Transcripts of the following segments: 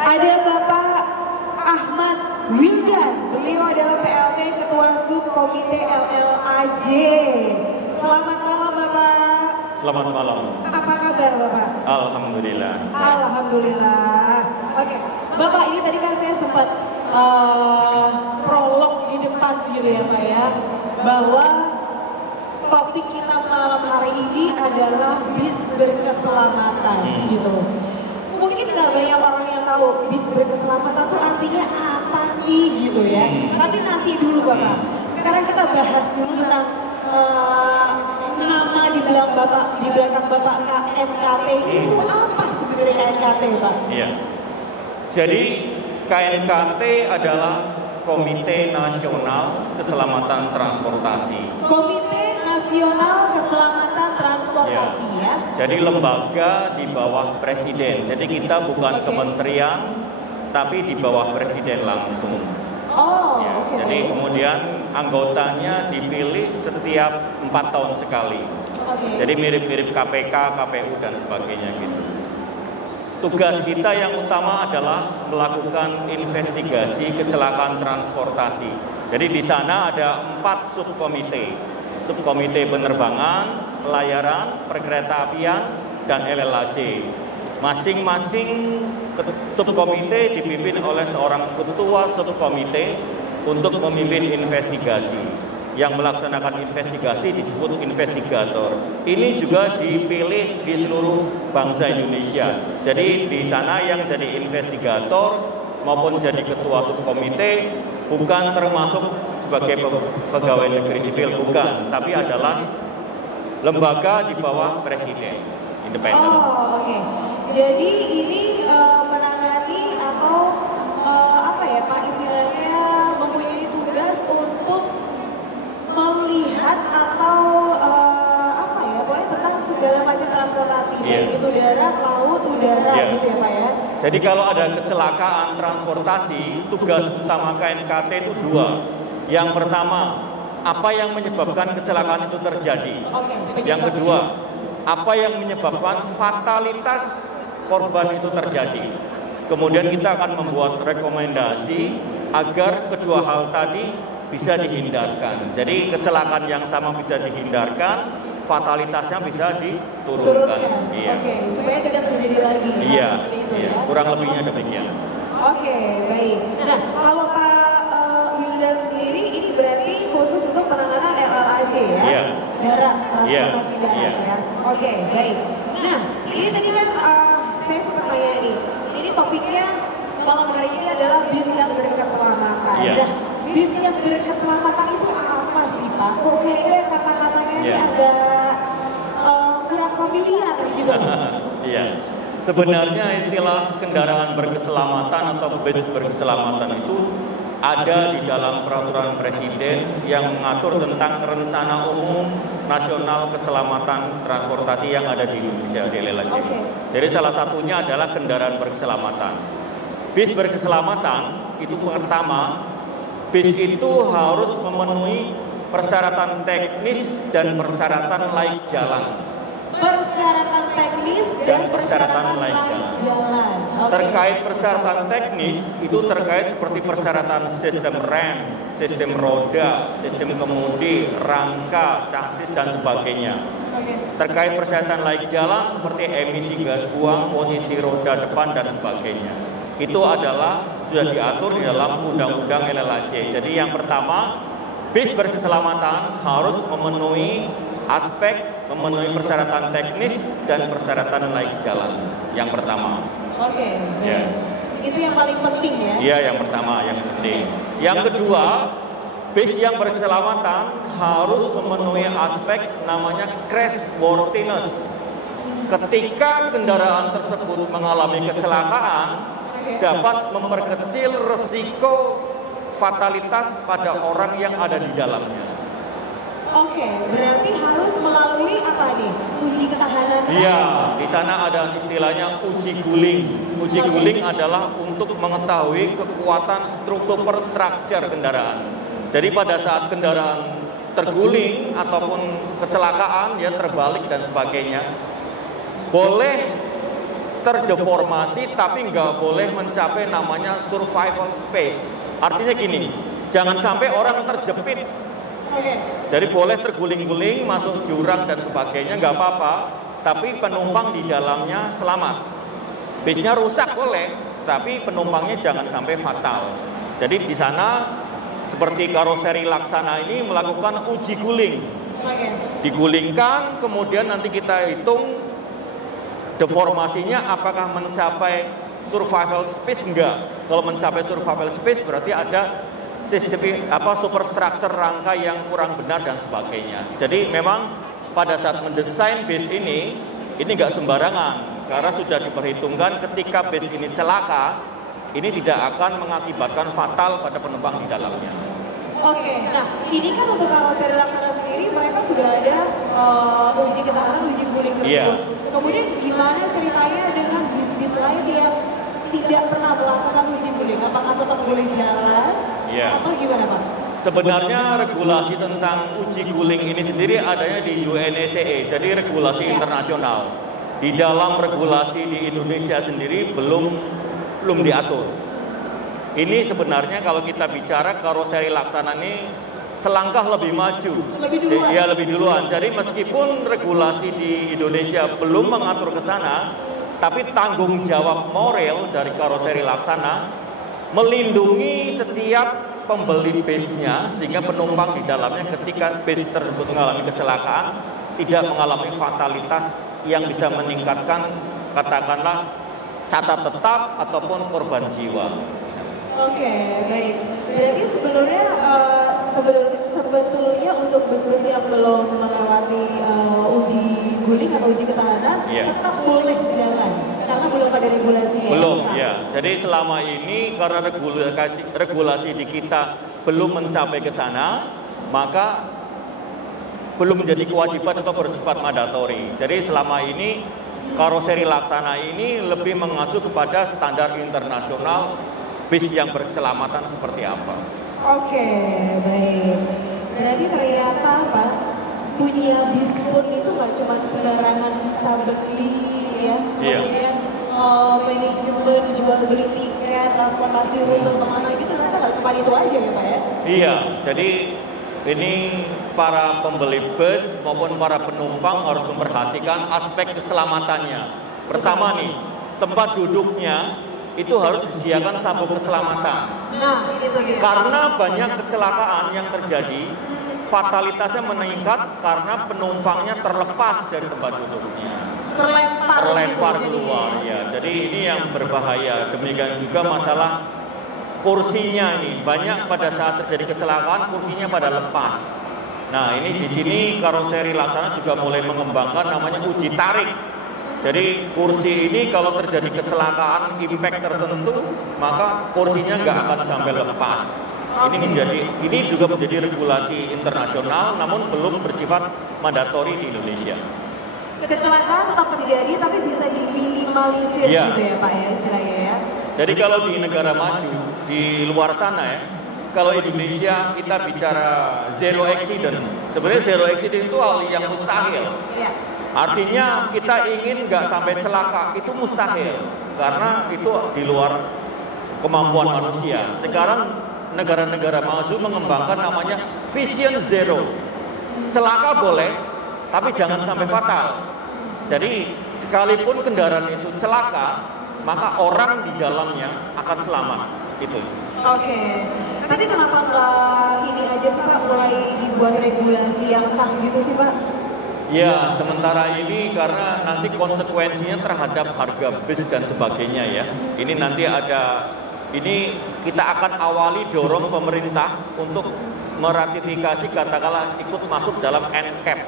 Ada Bapak Ahmad Wildan, beliau adalah PLT Ketua Subkomite LLAJ. Selamat malam Bapak. Selamat malam. Apa kabar Bapak? Alhamdulillah. Alhamdulillah. Oke, Bapak ini tadi kan saya sempat prolog di depan gitu ya Pak ya, bahwa topik kita malam hari ini adalah bis berkeselamatan gitu. Mungkin nggak banyak orang yang tahu bis berkeselamatan itu artinya apa sih gitu ya. Tapi nanti dulu Bapak. Sekarang kita bahas dulu tentang nama di belakang Bapak KNKT itu apa sebenarnya KNKT Pak? Iya. Jadi KNKT adalah Komite Nasional Keselamatan Transportasi. Komite Nasional Keselamatan Transportasi ya. Jadi lembaga di bawah Presiden. Jadi kita bukan kementerian, tapi di bawah Presiden langsung. Oh, Ya, oke. jadi kemudian anggotanya dipilih setiap 4 tahun sekali. Oke. Jadi mirip-mirip KPK, KPU dan sebagainya gitu. Tugas kita yang utama adalah melakukan investigasi kecelakaan transportasi. Jadi di sana ada 4 subkomite. Subkomite penerbangan, pelayaran, perkeretaapian, dan LLAJ. Masing-masing subkomite dipimpin oleh seorang ketua subkomite untuk memimpin investigasi. Yang melaksanakan investigasi disebut investigator. Ini juga dipilih di seluruh bangsa Indonesia. Jadi di sana yang jadi investigator maupun jadi ketua subkomite bukan termasuk sebagai pegawai negeri sipil, bukan, tapi adalah lembaga di bawah Presiden, independen. Oh, oke. Jadi ini menangani atau apa ya Pak istilahnya mempunyai tugas untuk melihat atau apa ya pokoknya tentang segala macam transportasi baik itu darat, laut, udara gitu ya Pak ya. Jadi kalau ada kecelakaan transportasi, tugas utama KNKT itu 2. Yang pertama, apa yang menyebabkan kecelakaan itu terjadi? Yang kedua, apa yang menyebabkan fatalitas korban itu terjadi? Kemudian kita akan membuat rekomendasi agar kedua hal tadi bisa dihindarkan. Jadi kecelakaan yang sama bisa dihindarkan, fatalitasnya bisa diturunkan. Iya. Oke, supaya tidak terjadi lagi. Iya, Itu, iya. ya? Kurang lebihnya demikian. Oke, baik. Nah, kalau Pak Wildan sendiri ini berarti khusus untuk penanganan LLAJ ya? Iya. Darat, transportasi darat Iya. ya? Oke, baik. Nah, ini tadi kan saya sempat tanya ini topiknya malam hari ini adalah bis yang berkeselamatan. Iya. Nah, bis yang berkeselamatan itu apa sih Pak? Kok kayaknya kata-katanya ini agak kurang familiar gitu. Iya. Sebenarnya istilah kendaraan berkeselamatan atau bis berkeselamatan itu ada di dalam peraturan Presiden yang mengatur tentang rencana umum nasional keselamatan transportasi yang ada di Indonesia, di LLAJ. Jadi salah satunya adalah kendaraan berkeselamatan. Bis berkeselamatan itu pertama, bis itu harus memenuhi persyaratan teknis dan persyaratan laik jalan. Persyaratan teknis dan persyaratan laik jalan. Terkait persyaratan teknis itu terkait seperti persyaratan sistem rem, sistem roda, sistem kemudi, rangka, chassis dan sebagainya. Terkait persyaratan laik jalan seperti emisi gas buang, posisi roda depan dan sebagainya. Itu adalah sudah diatur di dalam Undang-Undang LLAJ. Jadi yang pertama, bis berkeselamatan harus memenuhi memenuhi persyaratan teknis dan persyaratan laik jalan. Yang pertama. Oke. Ya. Itu yang paling penting ya. Iya, yang pertama, yang penting. Yang kedua, bis yang berkeselamatan harus memenuhi aspek namanya crashworthiness. Ketika kendaraan tersebut mengalami kecelakaan, dapat memperkecil resiko fatalitas pada orang yang ada di dalamnya. Oke, berarti harus melalui apa nih? Uji ketahanan. Iya, di sana ada istilahnya uji guling. Uji guling adalah untuk mengetahui kekuatan superstructure kendaraan. Jadi pada saat kendaraan terguling ataupun kecelakaan, ya terbalik dan sebagainya, boleh terdeformasi tapi nggak boleh mencapai namanya survival space. Artinya gini, jangan sampai orang terjepit. Jadi boleh terguling-guling, masuk jurang dan sebagainya, nggak apa-apa, tapi penumpang di dalamnya selamat. Bisnya rusak boleh, tapi penumpangnya jangan sampai fatal. Jadi di sana seperti karoseri Laksana ini melakukan uji guling. Digulingkan, kemudian nanti kita hitung deformasinya apakah mencapai survival space enggak. Kalau mencapai survival space berarti ada superstructure rangka yang kurang benar dan sebagainya. Jadi memang pada saat mendesain base ini enggak sembarangan karena sudah diperhitungkan ketika base ini celaka, ini tidak akan mengakibatkan fatal pada penumpang di dalamnya. Oke, nah ini kan untuk karoseri Laksana sendiri mereka sudah ada uji ketahanan, uji guling tersebut. Yeah. Kemudian gimana ceritanya dengan bis-bis lain yang tidak pernah melakukan uji guling? Apakah tetap boleh jalan? Yeah. Atau gimana Pak? Sebenarnya regulasi tentang uji guling ini sendiri adanya di UNECE, jadi regulasi internasional. Di dalam regulasi di Indonesia sendiri belum diatur. Ini sebenarnya kalau kita bicara karoseri Laksana ini selangkah lebih maju. Lebih duluan. Ya, lebih duluan. Jadi meskipun regulasi di Indonesia belum mengatur ke sana, tapi tanggung jawab moral dari karoseri Laksana melindungi setiap pembeli base-nya sehingga penumpang di dalamnya ketika base tersebut mengalami kecelakaan tidak mengalami fatalitas yang bisa meningkatkan katakanlah catat tetap ataupun korban jiwa. Oke, baik. Berarti sebetulnya untuk bus-bus yang belum melewati uji guling atau uji ketahanan tetap boleh jalan karena belum ada regulasi. Belum, ya. Jadi selama ini karena regulasi di kita belum mencapai ke sana, maka belum menjadi kewajiban atau bersifat mandatori. Jadi selama ini karoseri Laksana ini lebih mengacu kepada standar internasional bis yang berkeselamatan seperti apa. Oke, baik. Berarti ternyata Pak, punya bis pun itu nggak cuma sembarangan bisa beli ya, kemudian manajemen jual beli tiket, transportasi rute kemana gitu, ternyata nggak cuma itu aja ya Pak ya? Iya, jadi ini para pembeli bus maupun para penumpang harus memperhatikan aspek keselamatannya. Pertama nih, tempat duduknya itu harus disediakan sabuk keselamatan. Nah, itu dia. Karena banyak kecelakaan yang terjadi, fatalitasnya meningkat karena penumpangnya terlepas dari tempat duduknya. Terlempar keluar ya. Jadi ini yang berbahaya. Demikian juga masalah kursinya ini. Banyak pada saat terjadi kecelakaan kursinya pada lepas. Nah, ini di sini karoseri Laksana juga mulai mengembangkan namanya uji tarik. Jadi kursi ini kalau terjadi kecelakaan, impact tertentu, maka kursinya nggak akan sampai lepas. Ini juga menjadi regulasi internasional, namun belum bersifat mandatori di Indonesia. Kecelakaan tetap terjadi, tapi bisa diminimalisir gitu ya Pak ya istilahnya ya. Jadi kalau di negara maju, di luar sana ya, kalau Indonesia kita bicara zero accident, sebenarnya zero accident itu hal yang mustahil. Iya. Artinya kita ingin nggak sampai celaka, itu mustahil. Karena itu di luar kemampuan manusia. Sekarang negara-negara maju mengembangkan namanya Vision Zero. Celaka boleh, tapi jangan sampai fatal. Jadi sekalipun kendaraan itu celaka, maka orang di dalamnya akan selamat. Itu. Oke. Tapi kenapa nggak ini aja sih Pak, mulai dibuat regulasi yang sah gitu sih Pak? Ya, sementara ini karena nanti konsekuensinya terhadap harga bis dan sebagainya ya. Ini nanti ini kita akan awali dorong pemerintah untuk meratifikasi katakanlah ikut masuk dalam NCAP.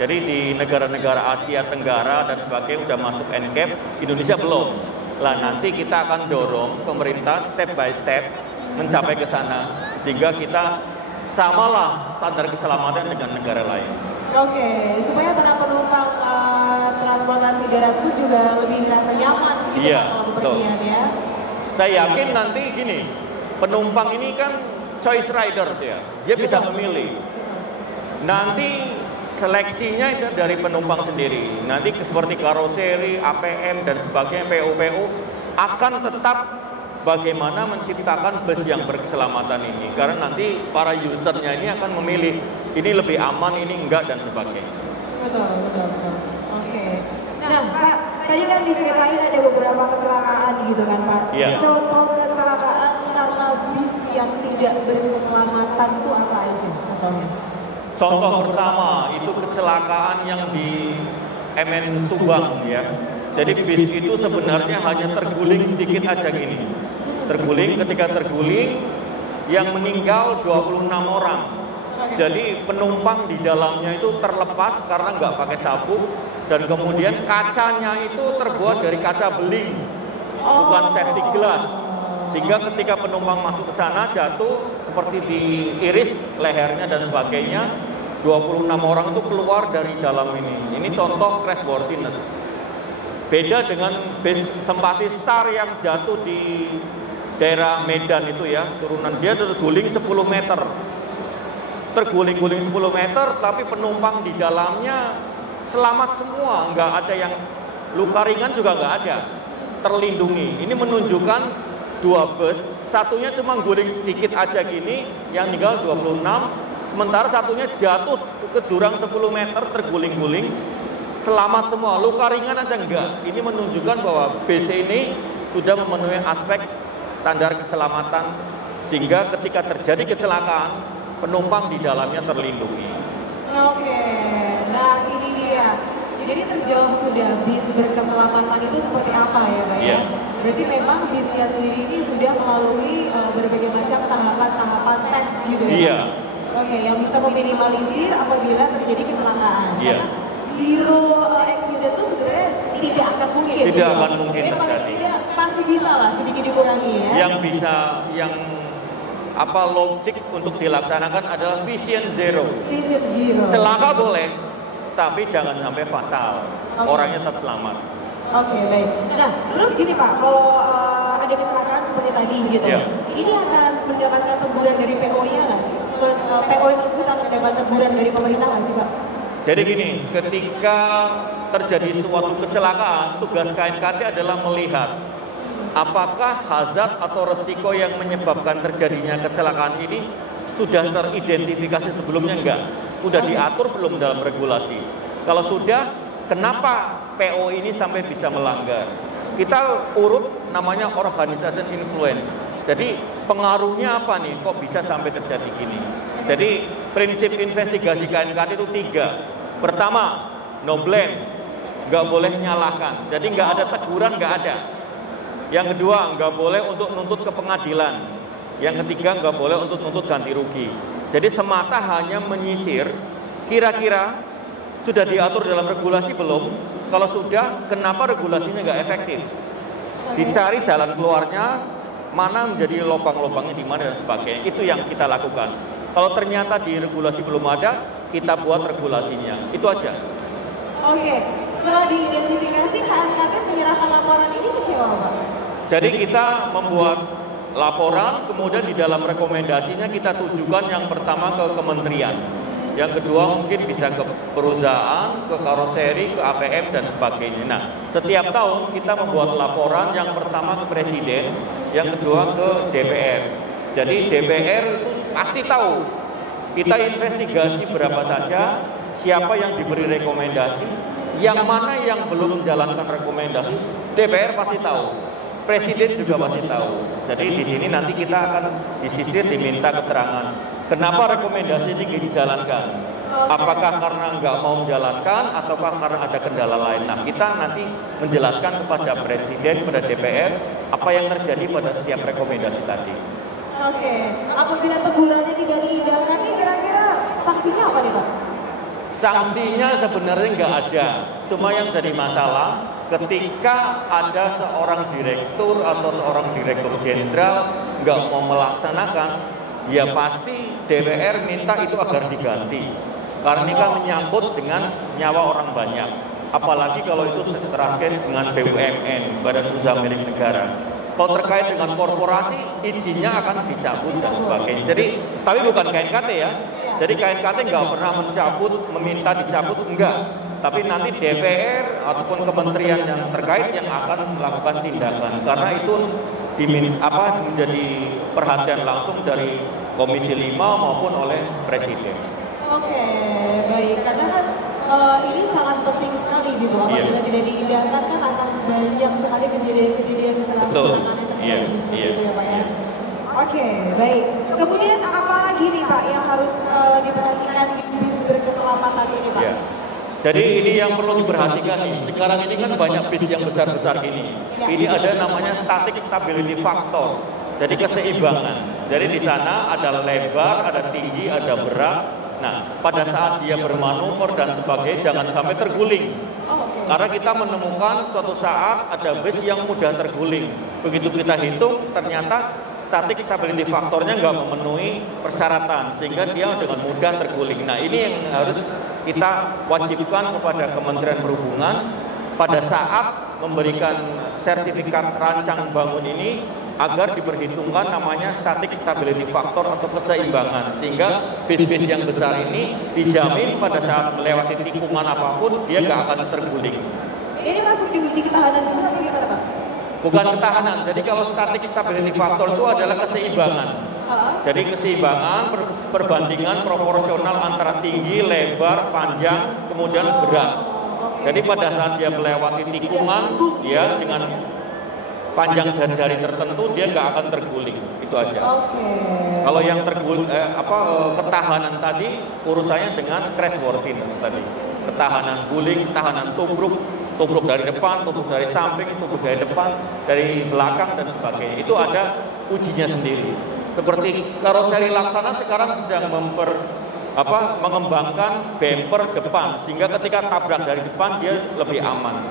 Jadi di negara-negara Asia Tenggara dan sebagainya sudah masuk NCAP, Indonesia belum. Lah nanti kita akan dorong pemerintah step by step mencapai ke sana sehingga kita samalah standar keselamatan dengan negara lain. Oke, supaya para penumpang transportasi darat itu juga lebih merasa nyaman gitu kalau bepergian ya. Saya yakin nanti gini, penumpang ini kan choice rider dia bisa memilih. Nanti seleksinya itu dari penumpang sendiri. Nanti seperti karoseri, APM, dan sebagainya, PU akan tetap bagaimana menciptakan bus yang berkeselamatan ini. Karena nanti para usernya ini akan memilih, ini lebih aman, ini enggak, dan sebagainya. Betul. Oke. Nah, Pak, tadi kan diceritain ada beberapa kecelakaan gitu kan, Pak. Iya. Contoh kecelakaan karena bis yang tidak berkeselamatan itu apa aja contohnya? Contoh pertama itu kecelakaan yang di MN Subang ya. Jadi bis itu sebenarnya hanya terguling sedikit aja gini. Ketika terguling yang meninggal 26 orang. Jadi penumpang di dalamnya itu terlepas karena nggak pakai sabuk, dan kemudian kacanya itu terbuat dari kaca beling, bukan safety glass. Sehingga ketika penumpang masuk ke sana jatuh seperti diiris lehernya dan sebagainya. 26 orang itu keluar dari dalam ini. Ini contoh crashworthiness. Beda dengan bis Sempati Star yang jatuh di daerah Medan itu ya, turunan dia terguling 10 meter. Terguling-guling 10 meter, tapi penumpang di dalamnya selamat semua, nggak ada yang luka ringan juga nggak ada, terlindungi. Ini menunjukkan dua bus, satunya cuma guling sedikit aja gini, yang tinggal 26, sementara satunya jatuh ke jurang 10 meter, terguling-guling, selamat semua, luka ringan aja enggak. Ini menunjukkan bahwa BC ini sudah memenuhi aspek standar keselamatan, sehingga ketika terjadi kecelakaan, penumpang di dalamnya terlindungi. Oke, nah ini dia. Jadi terjawab sudah bis berkeselamatan itu seperti apa ya, Pak? Iya. Berarti memang bisnya sendiri ini sudah melalui berbagai macam tahapan-tahapan tes gitu ya? Iya. Oke, yang bisa meminimalisir apabila terjadi kecelakaan. Iya. Zero accident itu sebenarnya tidak akan mungkin. Tidak akan mungkin tapi paling terjadi. tidak pasti bisa lah sedikit dikurangi ya. Yang bisa, yang logik untuk dilaksanakan adalah vision zero. Vision zero. Celaka boleh, tapi jangan sampai fatal. Orangnya tetap selamat. Oke, baik. Nah, terus gini Pak, kalau ada kecelakaan seperti tadi gitu, Iya. ini akan mendapatkan teguran dari PO-nya nggak sih? PO tersebut akan mendapat teguran dari pemerintah nggak sih Pak? Jadi gini, ketika terjadi suatu kecelakaan, tugas KNKT adalah melihat apakah hazard atau resiko yang menyebabkan terjadinya kecelakaan ini sudah teridentifikasi sebelumnya enggak? Sudah diatur belum dalam regulasi? Kalau sudah, kenapa PO ini sampai bisa melanggar? Kita urut namanya organization influence. Jadi pengaruhnya apa nih? Kok bisa sampai terjadi gini? Jadi prinsip investigasi KNKT itu 3. Pertama, no blame, nggak boleh nyalahkan. Jadi nggak ada teguran, nggak ada. Yang kedua, nggak boleh untuk nuntut ke pengadilan. Yang ketiga, nggak boleh untuk nuntut ganti rugi. Jadi semata hanya menyisir, kira-kira sudah diatur dalam regulasi belum? Kalau sudah, kenapa regulasinya nggak efektif? Dicari jalan keluarnya, mana menjadi lubang-lubangnya di mana dan sebagainya. Itu yang kita lakukan. Kalau ternyata di regulasi belum ada, kita buat regulasinya. Itu aja. Oke, setelah diidentifikasi, KNKT menyerahkan laporan ini ke siapa Pak? Jadi kita membuat laporan, kemudian di dalam rekomendasinya kita tujukan yang pertama ke kementerian. Yang kedua mungkin bisa ke perusahaan, ke karoseri, ke APM, dan sebagainya. Nah, setiap tahun kita membuat laporan yang pertama ke Presiden, yang kedua ke DPR. Jadi DPR itu pasti tahu, kita investigasi berapa saja, siapa yang diberi rekomendasi, yang mana yang belum menjalankan rekomendasi, DPR pasti tahu, Presiden juga pasti tahu. Jadi di sini nanti kita akan disisir, diminta keterangan, kenapa rekomendasi ini dijalankan? Apakah karena nggak mau menjalankan, ataukah karena ada kendala lain? Nah, kita nanti menjelaskan kepada Presiden, kepada DPR, apa yang terjadi pada setiap rekomendasi tadi. Oke, apabila tegurannya tidak diindahkan, kira-kira sanksinya apa nih Pak? Sanksinya sebenarnya nggak ada, cuma yang jadi masalah ketika ada seorang direktur atau seorang direktur jenderal nggak mau melaksanakan, ya pasti DPR minta itu agar diganti, karena ini kan menyangkut dengan nyawa orang banyak, apalagi kalau itu terkait dengan BUMN, badan usaha milik negara. Kalau terkait dengan korporasi, izinnya akan dicabut dan sebagainya. Jadi, tapi bukan KNKT ya. Jadi KNKT nggak pernah mencabut, meminta dicabut, enggak. Tapi nanti DPR ataupun kementerian yang terkait yang akan melakukan tindakan. Karena itu menjadi perhatian langsung dari Komisi 5 maupun oleh Presiden. Oke, baik. Karena kan ini sangat penting sekali gitu. Apabila tidak diindahkan kan akan banyak sekali kejadian-kejadian kecelakaan yang terjadi gitu ya Pak ya. Oke, baik. Kemudian apa lagi nih Pak yang harus diperhatikan di bis berkeselamatan ini Pak? Jadi ini yang perlu diperhatikan nih. Sekarang ini kan banyak bis yang besar-besar ini. Ini ada namanya static stability factor. Jadi keseimbangan. Jadi di sana ada lebar, ada tinggi, ada berat. Nah, pada saat dia bermanuver dan sebagainya jangan sampai terguling. Karena kita menemukan suatu saat ada bis yang mudah terguling. Begitu kita hitung, ternyata static stability faktornya nggak memenuhi persyaratan sehingga dia dengan mudah terguling. Nah, ini yang harus kita wajibkan kepada Kementerian Perhubungan pada saat memberikan sertifikat rancang bangun ini agar diperhitungkan namanya static stability factor atau keseimbangan sehingga bis-bis yang besar ini dijamin pada saat melewati tikungan apapun dia nggak akan terguling. Ini masuk di uji ketahanan juga atau gimana Pak? Bukan ketahanan, jadi kalau static stability factor itu adalah keseimbangan. Jadi keseimbangan perbandingan proporsional antara tinggi, lebar, panjang, kemudian berat. Jadi pada saat dia melewati tikungan, dia dengan panjang jari tertentu dia nggak akan terguling, itu aja. Kalau yang ketahanan tadi urusannya dengan crashworthiness tadi, ketahanan guling, ketahanan tubruk dari depan, tubruk dari samping, tubruk dari depan, dari belakang dan sebagainya. Itu ada ujinya sendiri. Seperti karoseri Laksana sekarang sedang mengembangkan bumper depan sehingga ketika tabrak dari depan dia lebih aman.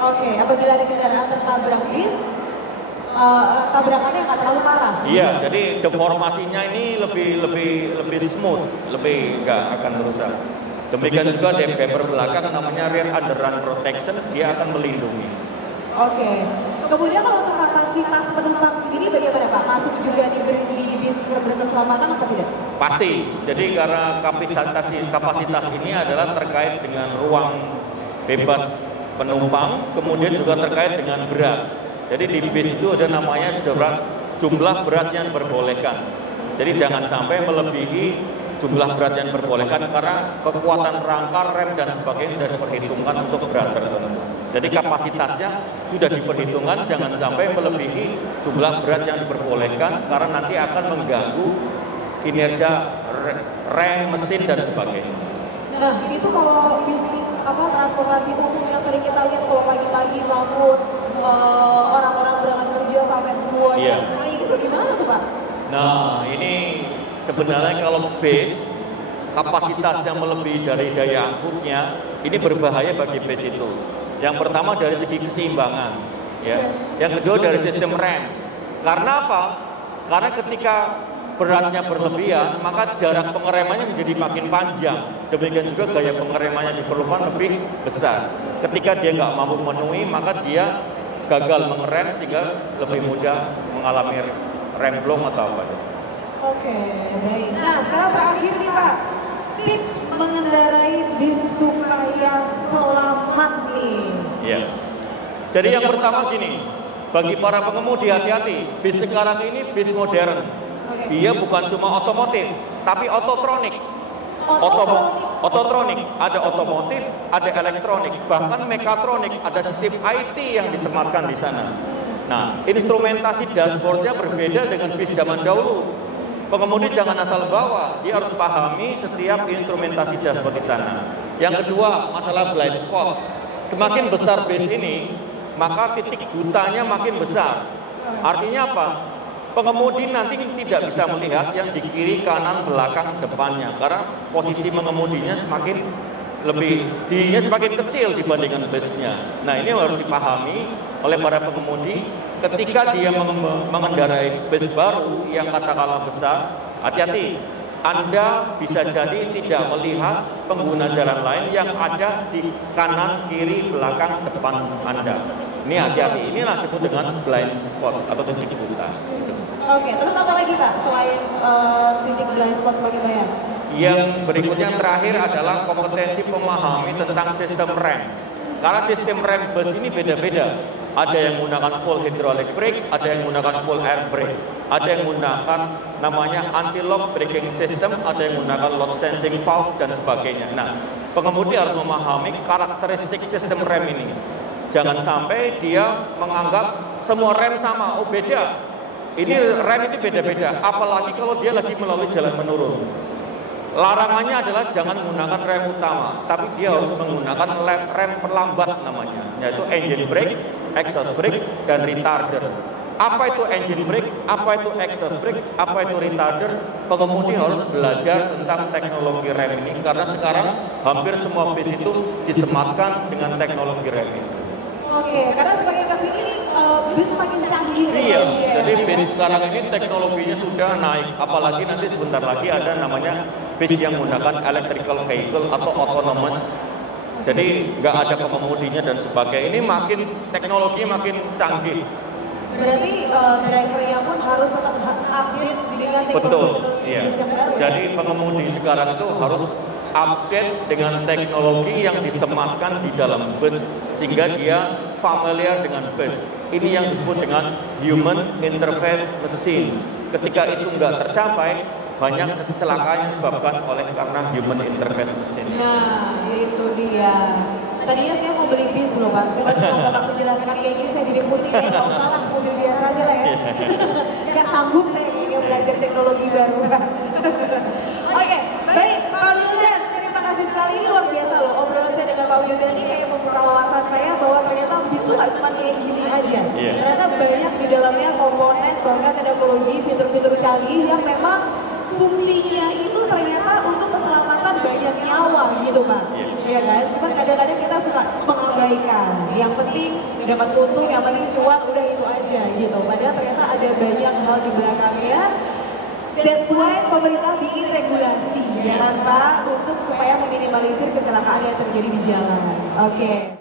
Apabila ada kendaraan tertabrak bis, tabrakannya nggak terlalu parah. Iya, jadi deformasinya ini lebih smooth, lebih nggak akan merusak. Demikian juga di bumper belakang namanya rear underrun protection, dia akan melindungi. Kemudian kalau untuk kapasitas penumpang sendiri bagaimana Pak? Masuk juga di bis berkeselamatan atau tidak? Pasti. Jadi karena kapasitas ini adalah terkait dengan ruang bebas penumpang, kemudian juga terkait dengan berat. Jadi di bis itu ada namanya jumlah berat yang diperbolehkan. Jadi jangan sampai melebihi jumlah berat yang diperbolehkan karena kekuatan rangka, rem dan sebagainya sudah diperhitungkan untuk berat tertentu. Jadi kapasitasnya sudah diperhitungkan, jangan sampai melebihi jumlah berat yang diperbolehkan karena nanti akan mengganggu kinerja rem, mesin dan sebagainya. Nah, itu kalau bisnis transportasi umum yang sering kita lihat kalau pagi-pagi bangun orang-orang berangkat kerja sampai semuanya sekali itu gimana tuh Pak? Nah, ini sebenarnya kalau bis kapasitas yang melebihi dari daya angkutnya ini berbahaya bagi bis itu. Yang pertama dari segi keseimbangan, ya. Yang kedua dari sistem rem. Karena apa? Karena ketika beratnya berlebihan, maka jarak pengeremannya menjadi makin panjang. Demikian juga gaya pengeremannya diperlukan lebih besar. Ketika dia nggak mampu memenuhi, maka dia gagal mengerem sehingga lebih mudah mengalami remblong atau apa. Baik. Nah, sekarang terakhir nih Pak, tips mengendarai bis supaya selamat nih. Iya. Jadi yang pertama gini, bagi para pengemudi hati-hati, bis sekarang ini bis modern. Dia bukan cuma otomotif, tapi ototronik. Ototronik, ada otomotif, ada elektronik, bahkan mekatronik, ada sistem IT yang disematkan di sana. Nah, instrumentasi dashboardnya berbeda dengan bis zaman dahulu. Pengemudi jangan asal bawa, dia harus pahami setiap instrumentasi dashboard di sana. Yang kedua, masalah blind spot. Semakin besar bis ini, maka titik butanya makin besar. Artinya apa? Pengemudi nanti tidak bisa melihat yang di kiri, kanan, belakang, depannya. Karena posisi mengemudinya semakin kecil dibandingkan busnya. Nah, ini harus dipahami oleh para pengemudi ketika dia mengendarai bus baru yang katakanlah besar. Hati-hati, Anda bisa jadi tidak melihat pengguna jalan lain yang ada di kanan, kiri, belakang, depan Anda. Ini hati-hati, inilah disebut dengan blind spot atau titik buta. Oke, terus apa lagi Pak selain titik blind spot sebagai bayar? Yang berikutnya terakhir adalah kompetensi memahami tentang sistem rem. Karena sistem rem bus ini beda-beda. Ada yang menggunakan full hydraulic brake, ada yang menggunakan full air brake, ada yang menggunakan namanya anti-lock braking system, ada yang menggunakan load sensing valve dan sebagainya. Nah, pengemudi harus memahami karakteristik sistem rem ini. Jangan sampai dia menganggap semua rem sama, oh beda. Ini rem ini beda-beda, apalagi kalau dia lagi melalui jalan menurun. Larangannya adalah jangan menggunakan rem utama, tapi dia harus menggunakan rem perlambat namanya, yaitu engine brake, exhaust brake, dan retarder. Apa itu engine brake, apa itu exhaust brake, apa itu retarder? Pengemudi harus belajar tentang teknologi rem ini, karena sekarang hampir semua bis itu disematkan dengan teknologi rem ini. Oke, karena semakin kesini bis makin canggih. Iya, jadi bis sekarang ini teknologinya sudah naik, apalagi nanti sebentar lagi ada namanya bis yang menggunakan electrical vehicle atau autonomous. Jadi nggak ada pengemudinya dan sebagainya. Ini makin teknologi makin canggih. Berarti drivernya pun harus tetap update dengan teknologi. Betul, iya. Bis yang baru. Jadi pengemudi sekarang itu harus update dengan teknologi yang disematkan di dalam bus sehingga dia familiar dengan bus. Ini yang disebut dengan human interface machine. Ketika itu nggak tercapai, banyak kecelakaan yang disebabkan oleh karena human interface machine. Nah, itu dia. Tadinya saya mau beli bis loh Pak, cuma Bapak menjelaskan kayak gini saya jadi pusing, kayak nggak usah lah, mobil biasa aja lah ya. Nggak sanggup saya kayaknya belajar teknologi baru Pak. Oke, baik Pak Wildan, terima kasih sekali, ini luar biasa loh obrolan saya dengan Pak Wildan ini kayak membuka wawasan saya bahwa ternyata bis itu nggak cuma kayak gini aja. Ternyata banyak di dalamnya komponen, bahkan teknologi, fitur-fitur canggih yang memang fungsinya itu ternyata untuk keselamatan banyak nyawa gitu Pak. Iya kan? Cuma kadang-kadang kita suka mengabaikan. Yang penting dapat untung, yang penting cuan, udah itu aja gitu. Padahal ternyata ada banyak hal di belakangnya. That's why pemerintah bikin regulasi ya kan Pak, untuk supaya meminimalisir kecelakaan yang terjadi di jalan. Oke.